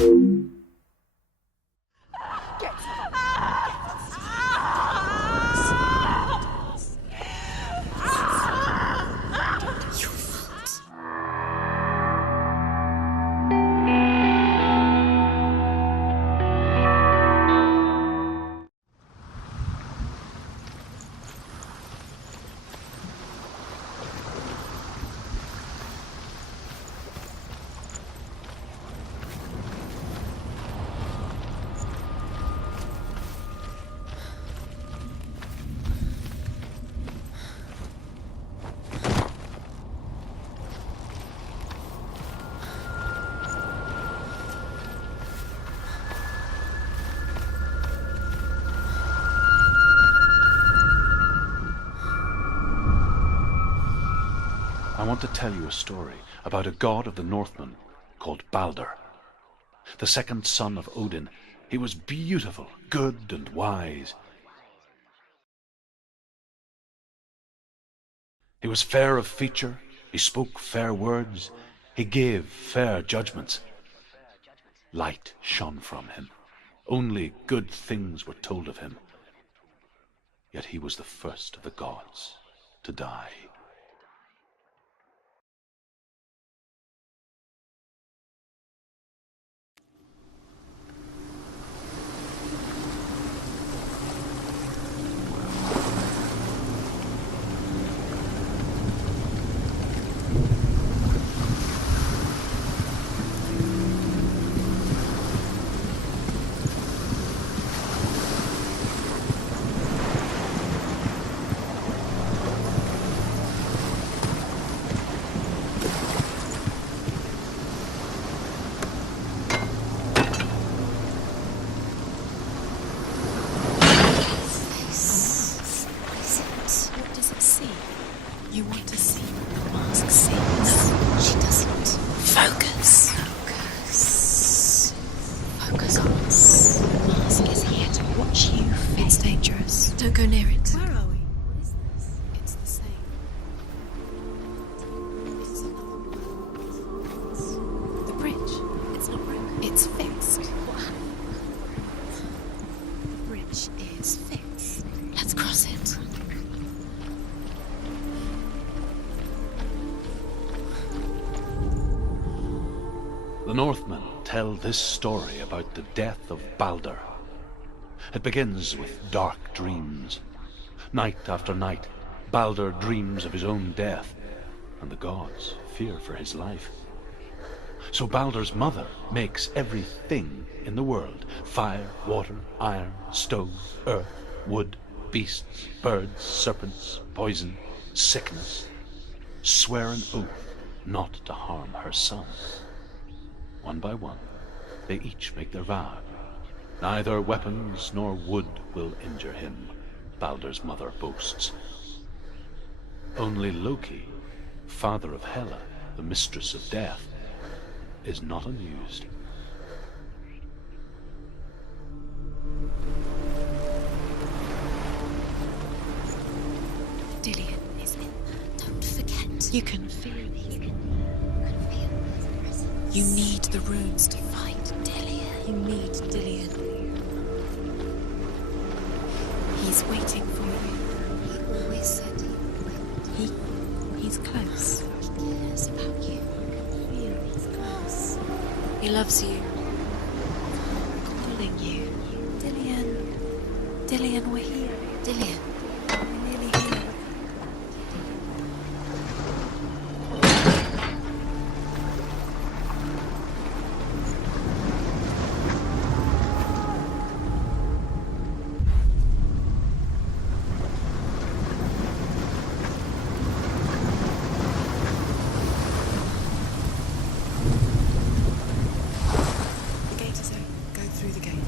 I want to tell you a story about a god of the Northmen called Balder. The second son of Odin, he was beautiful, good and wise. He was fair of feature, he spoke fair words, he gave fair judgments. Light shone from him. Only good things were told of him. Yet he was the first of the gods to die. Don't go near it. Where are we? What is this? It's the same. It's the bridge. It's not broken. It's fixed. What happened? The bridge is fixed. Let's cross it. The Northmen tell this story about the death of Balder. It begins with dark dreams. Night after night, Balder dreams of his own death, and the gods fear for his life. So Balder's mother makes everything in the world: fire, water, iron, stone, earth, wood, beasts, birds, serpents, poison, sickness, swear an oath not to harm her son. One by one, they each make their vow. Neither weapons nor wood will injure him, Balder's mother boasts. Only Loki, father of Hela, the mistress of death, is not amused. Dillion is in there. Don't forget. You can feel it. You need the runes to fight Dillion. You need Dillion. He's waiting for you. He always said he's close. He cares about you. He's close. He loves you. Calling you. Dillion. Dillion, we're here. Dillion. We're nearly here.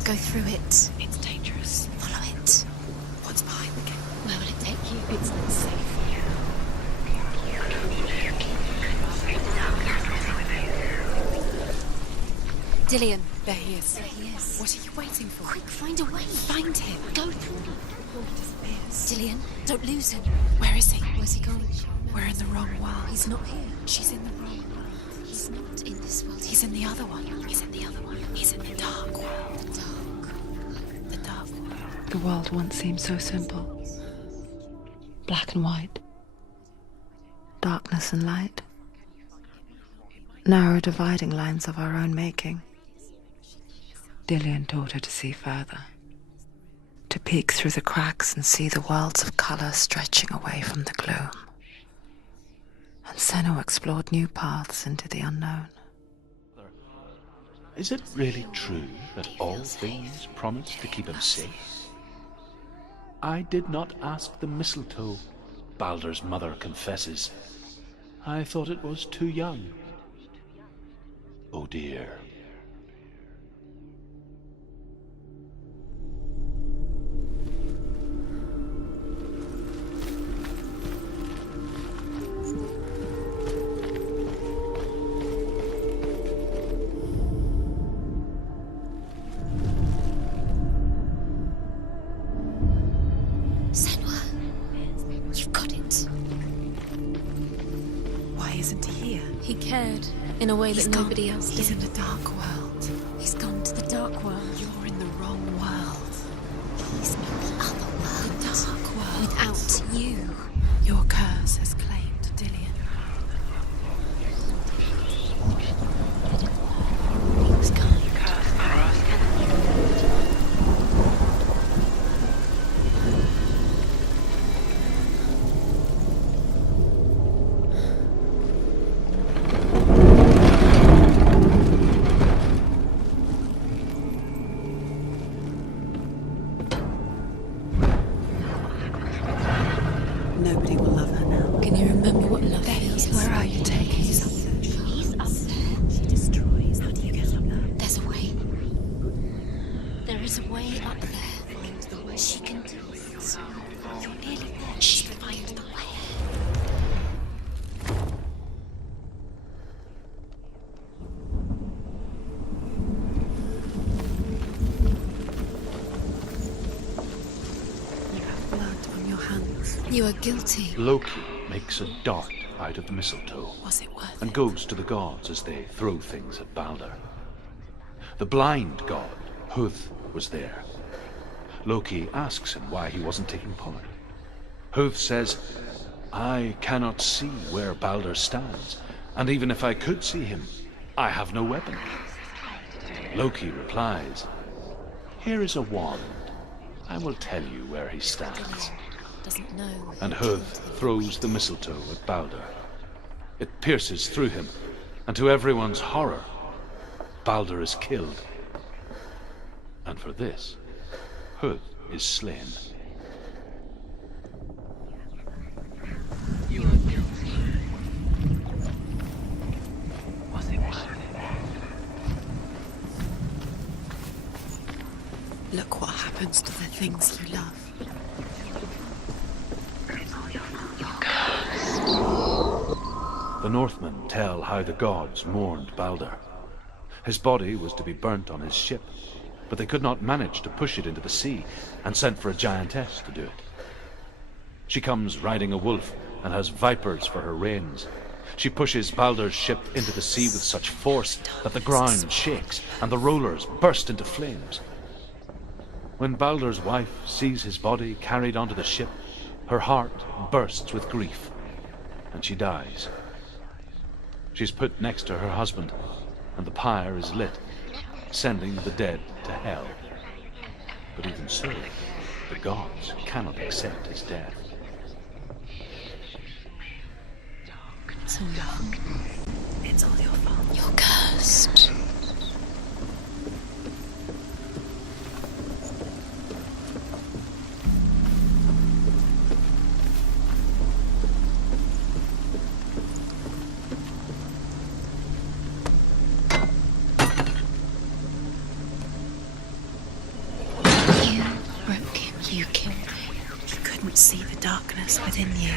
Go through it. It's dangerous. Follow it. What's behind the gate? Where will it take you? It's not safe. Dillion. There he is. There he is. What are you waiting for? Quick, find a way. Find him. Go through. He disappears. Dillion, don't lose him. Where is he? Where's he gone? We're in the wrong world. He's not here. She's in the wrong world. He's not in this world. He's in the other one. He's in the other one. He's in the dark world. The dark world. The world once seemed so simple. Black and white. Darkness and light. Narrow dividing lines of our own making. Dillian taught her to see further. To peek through the cracks and see the worlds of colour stretching away from the gloom. And Senua explored new paths into the unknown. Is it really true that all things promise to keep him safe? I did not ask the mistletoe, Baldur's mother confesses. I thought it was too young. Oh dear. Senua, you've got it. Why isn't he here? He cared in a way that nobody else did. He's in the dark world. He's gone to the dark world. You're in the wrong world. He's in the other world. The dark world. Without you. Your curse has claimed Dillian. He's gone. Nobody will love her now. Can you remember what love feels like? Where are you taking me? He's up there. She destroys. How do you get up there? There's a way. There is a way up there. Find the way. She can do it. You're nearly there. She can find the way. You have blood on your hands. You are guilty. Loki makes a dart out of the mistletoe Was it worth and it? goes to the gods as they throw things at Baldur. The blind god, Huth, was there. Loki asks him why he wasn't taking part. Huth says, I cannot see where Baldur stands, and even if I could see him, I have no weapon. Loki replies, here is a wand. I will tell you where he stands. Doesn't know. And Huth throws the mistletoe at Baldur. It pierces through him, and to everyone's horror, Baldur is killed. And for this, Huth is slain. Look what happens to the things you love. The Northmen tell how the gods mourned Baldur. His body was to be burnt on his ship, but they could not manage to push it into the sea and sent for a giantess to do it. She comes riding a wolf and has vipers for her reins. She pushes Baldur's ship into the sea with such force that the ground shakes and the rollers burst into flames. When Baldur's wife sees his body carried onto the ship, her heart bursts with grief, and she dies. She's put next to her husband, and the pyre is lit, sending the dead to hell. But even so, the gods cannot accept his death. So young. It's all your fault. You're cursed. You broke him. You killed him. You couldn't see the darkness within you.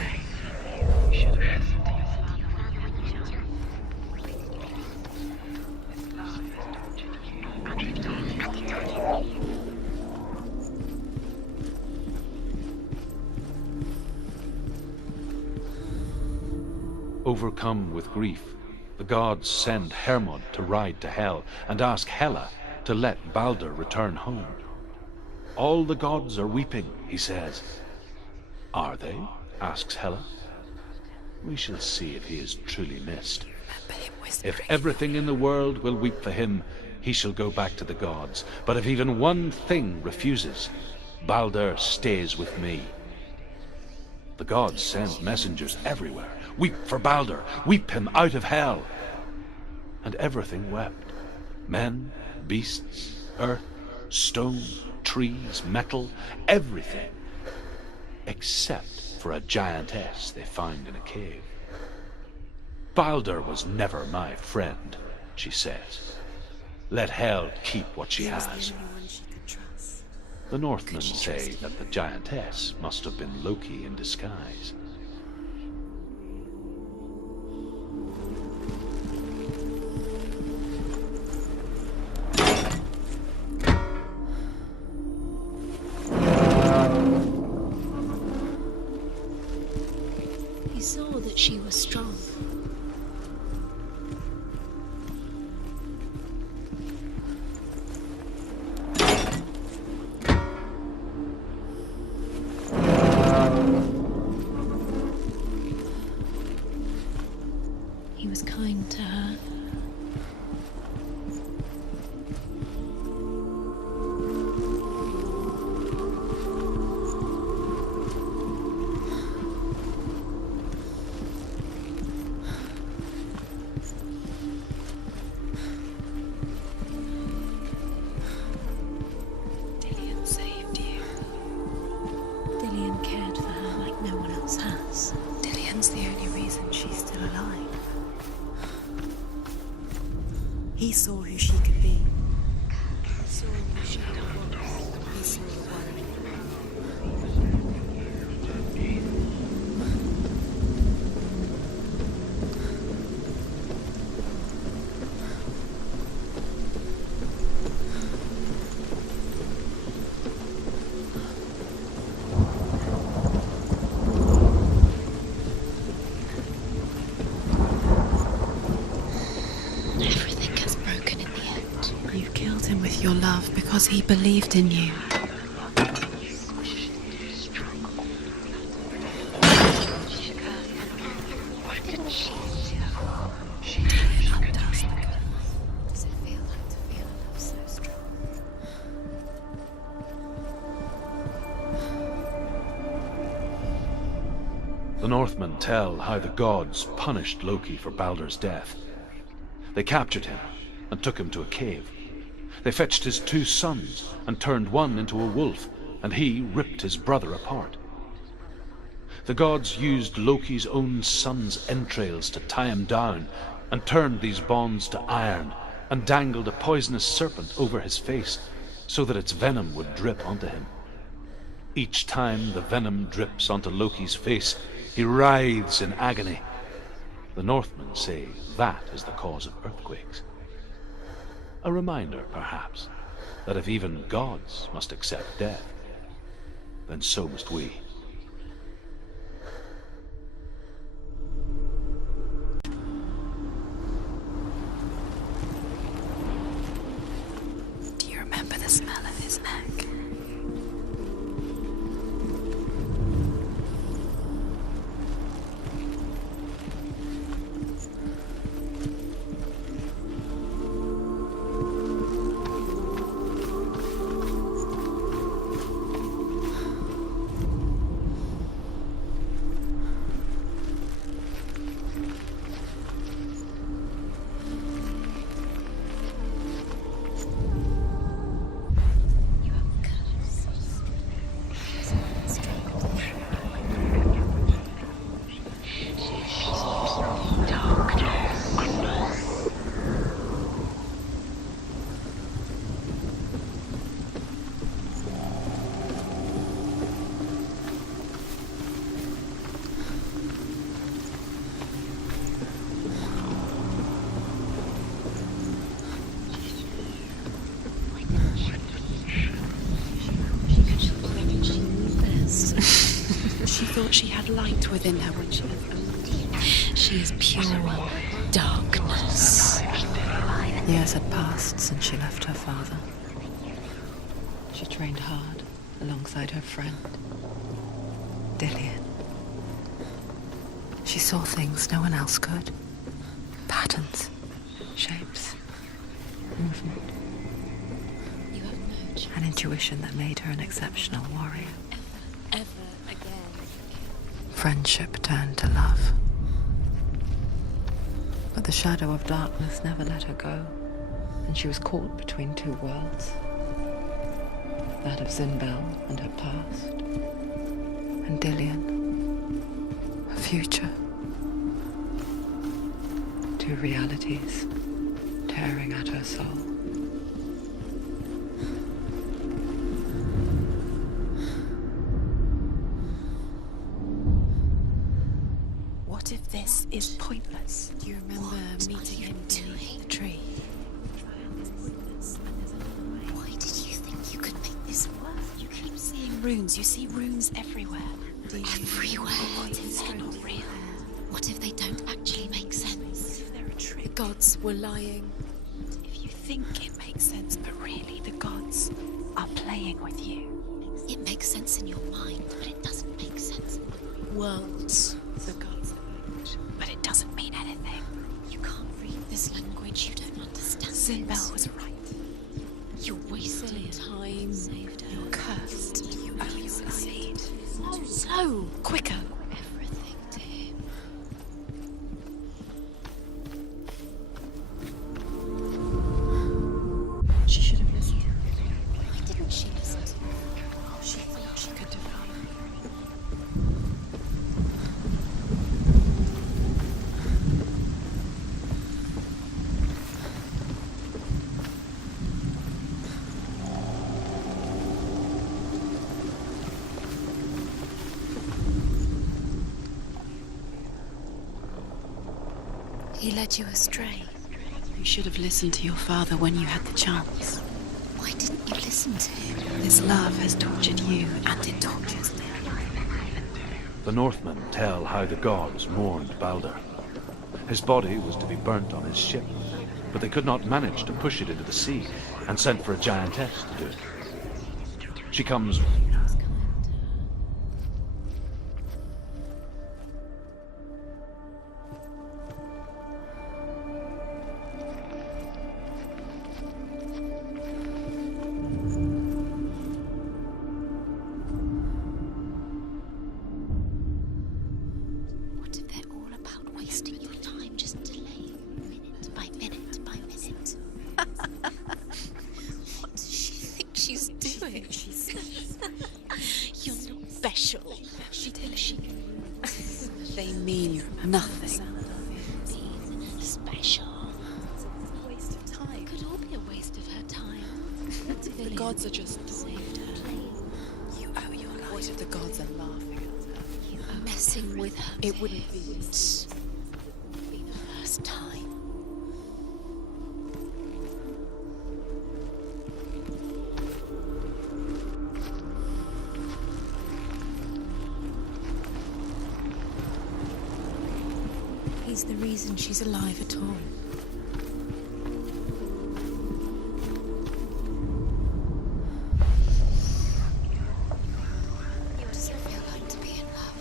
Overcome with grief, The gods send Hermod to ride to Hell and ask Hela to let Balder return home. All the gods are weeping, he says. Are they? Asks Hela. We shall see if he is truly missed. If everything in the world will weep for him, he shall go back to the gods. But if even one thing refuses, Balder stays with me. The gods send messengers everywhere. Weep for Balder, weep him out of Hell. And everything wept. Men, beasts, earth, stone, trees, metal, everything. Except for a giantess they found in a cave. Balder was never my friend, she says. Let Hel keep what she has. The Northmen say that the giantess must have been Loki in disguise. He saw that she was strong. He was kind to her. Dillian saved you. Dillian cared for her like no one else has. Dillian's the only reason she's still alive. He saw who she could be. He saw who she was. He saw the one. Everything gets broken in the end. You killed him with your love because he believed in you. Does it feel like to feel a love so strong? The Northmen tell how the gods punished Loki for Balder's death. They captured him and took him to a cave. They fetched his 2 sons and turned one into a wolf, and he ripped his brother apart. The gods used Loki's own son's entrails to tie him down and turned these bonds to iron and dangled a poisonous serpent over his face so that its venom would drip onto him. Each time the venom drips onto Loki's face, he writhes in agony. The Northmen say that is the cause of earthquakes. A reminder, perhaps, that if even gods must accept death, then so must we. Do you remember the smell of his neck? She thought she had light within her when she was old. She is pure. darkness. Years had passed since she left her father. She trained hard alongside her friend, Dillian. She saw things no one else could. Patterns, shapes, movement. You have no choice. An intuition that made her an exceptional warrior. Ever again. Friendship turned to love. But the shadow of darkness never let her go, and she was caught between two worlds. That of Zinbel and her past, and Dillian, her future. Two realities tearing at her soul. What if this is pointless? Do you remember meeting him beneath the tree? Why did you think you could make this work? You keep seeing runes. You see runes everywhere. Everywhere. What if they're not real? What if they don't actually make sense? They're a trick. The gods were lying. If you think it makes sense, but really the gods are playing with you. It makes sense in your mind, but it doesn't make sense in the worlds. The gods are language, but it doesn't mean anything. You can't read this language, you don't understand. Zinbel was right. You're wasting time. You're cursed. You owe your life. Oh, slow! Quicker! Everything to him. She should have listened. Why didn't she listen to me? She thought she could divine. He led you astray. You should have listened to your father when you had the chance. Why didn't you listen to him? This love has tortured you, and it tortures them. The Northmen tell how the gods mourned Balder. His body was to be burnt on his ship, but they could not manage to push it into the sea, and sent for a giantess to do it. She comes. What if they're all about wasting your time, just delaying minute by minute by minute? What does she think she's doing? You're not special. She thinks she can. They mean nothing. Being special. Waste of time. Could all be a waste of her time. The gods are just saved her. You owe your life. What if the gods are laughing at her? You are messing with her. It wouldn't be It would be the first time. He's the reason she's alive at all. What does it feel like to be in love?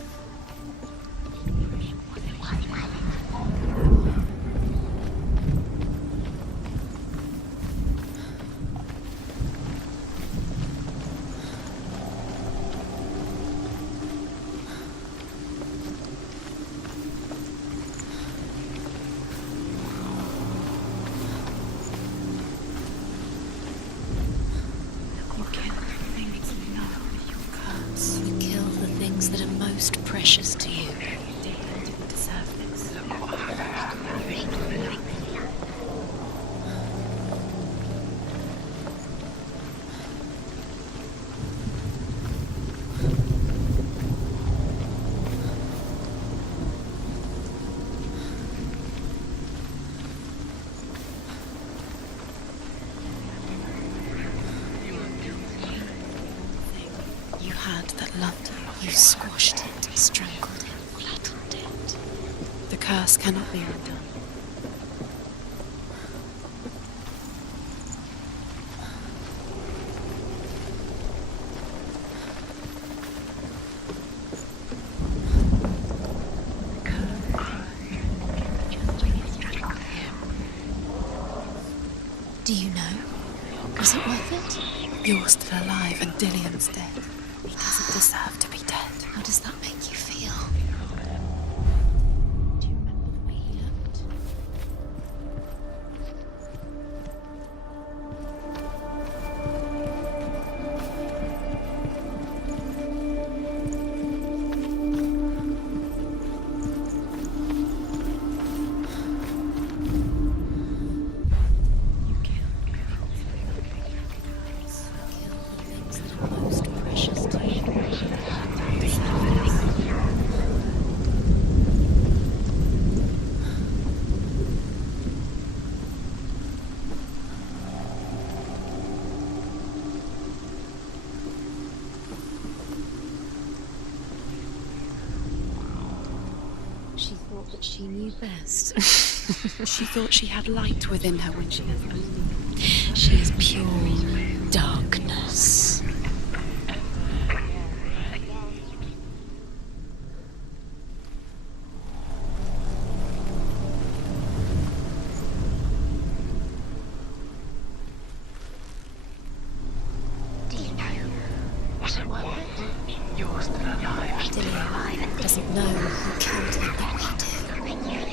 You kill the things you love. You curse. You kill the things that are most precious to you. Dylan didn't deserve this. Look what happened. You had that loved you. You squashed it, strangled it, flattened it. The curse cannot be undone. Do you know? Was it worth it? You're still alive and Dillian's dead. He doesn't deserve to be dead. How does that make you feel? Do you remember the way he looked? You kill the things that are most precious to you. She thought that she knew best. She thought she had light within her when she was only. She is pure darkness. Do you know? Was it worth it? You're still alive. Dillian doesn't know who killed him, but we do.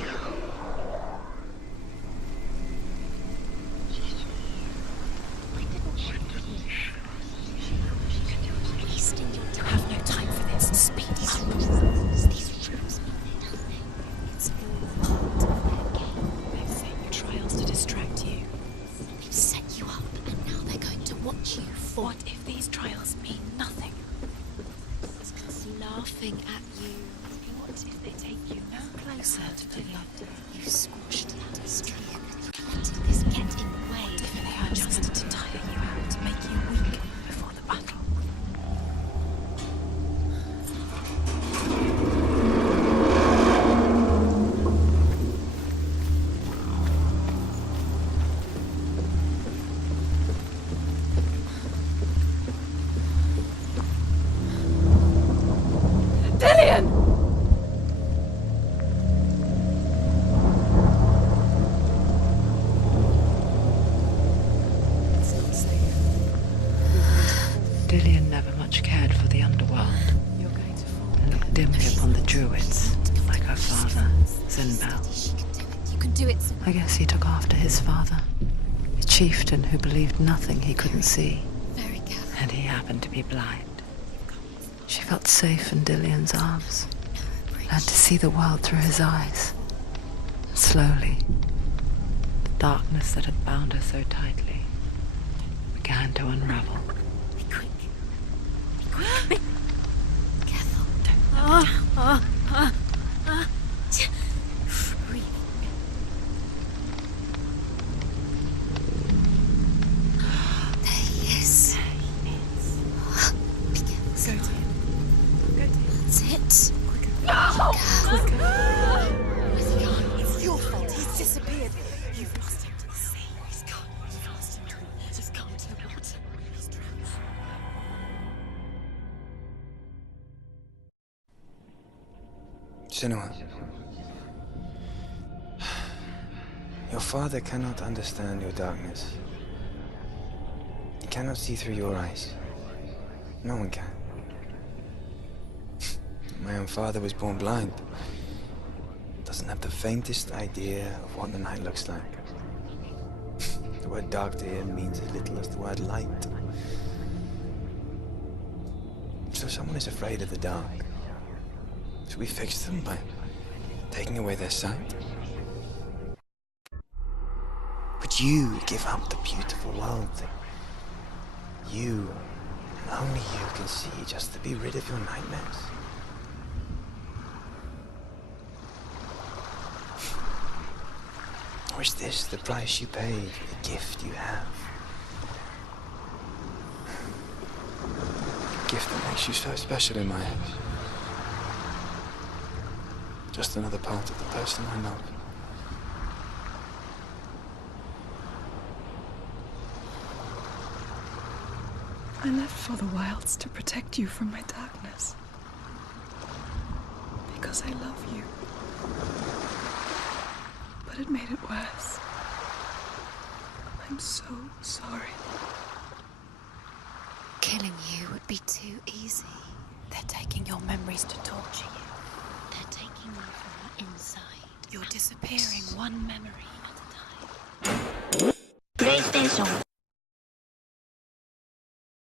Wasting your time. Have no time for this. Speed These up. rules mean nothing. It's all a game. They're setting trials to distract you. They've set you up, and now they're going to watch you fall. What if these trials mean nothing? Laughing at you. What if they take you no closer to the loved? You squashed that Austrian. Let this get in the way. If they are just to tire you out, to make you weak before the battle. Dillian! It's not safe. Dillian never much cared for the underworld You're going to fall. and looked dimly upon the druids, like her father, Zinbel. She can do it. You can do it. I guess he took after his father, a chieftain who believed nothing he couldn't see, Very careful. and he happened to be blind. She felt safe in Dillian's arms, learned to see the world through his eyes. Slowly, the darkness that had bound her so tightly began to unravel. Be quick. Be quick. Careful. Breathe. There he is. Be careful. Go to him. Go to him. That's it. Quicker. Where's he gone? It's your fault. He's disappeared. You've lost him to the sea. He's gone. You've lost him to the... Just gone to the water. He's drowned. Senua, your father cannot understand your darkness. He cannot see through your eyes. No one can. My own father was born blind. Doesn't have the faintest idea of what the night looks like. The word dark to him means as little as the word light. So someone is afraid of the dark. Should we fix them by taking away their sight? Would you give up the beautiful world that you, and only you, can see just to be rid of your nightmares? Or is this the price you pay for the gift you have? A gift that makes you so special in my eyes. Just another part of the person I love. I left for the wilds to protect you from my darkness. Because I love you. But it made it worse. I I'm so sorry. Killing you would be too easy. They're taking your memories to torture you. They're taking you from the inside. You're disappearing one memory at a time. PlayStation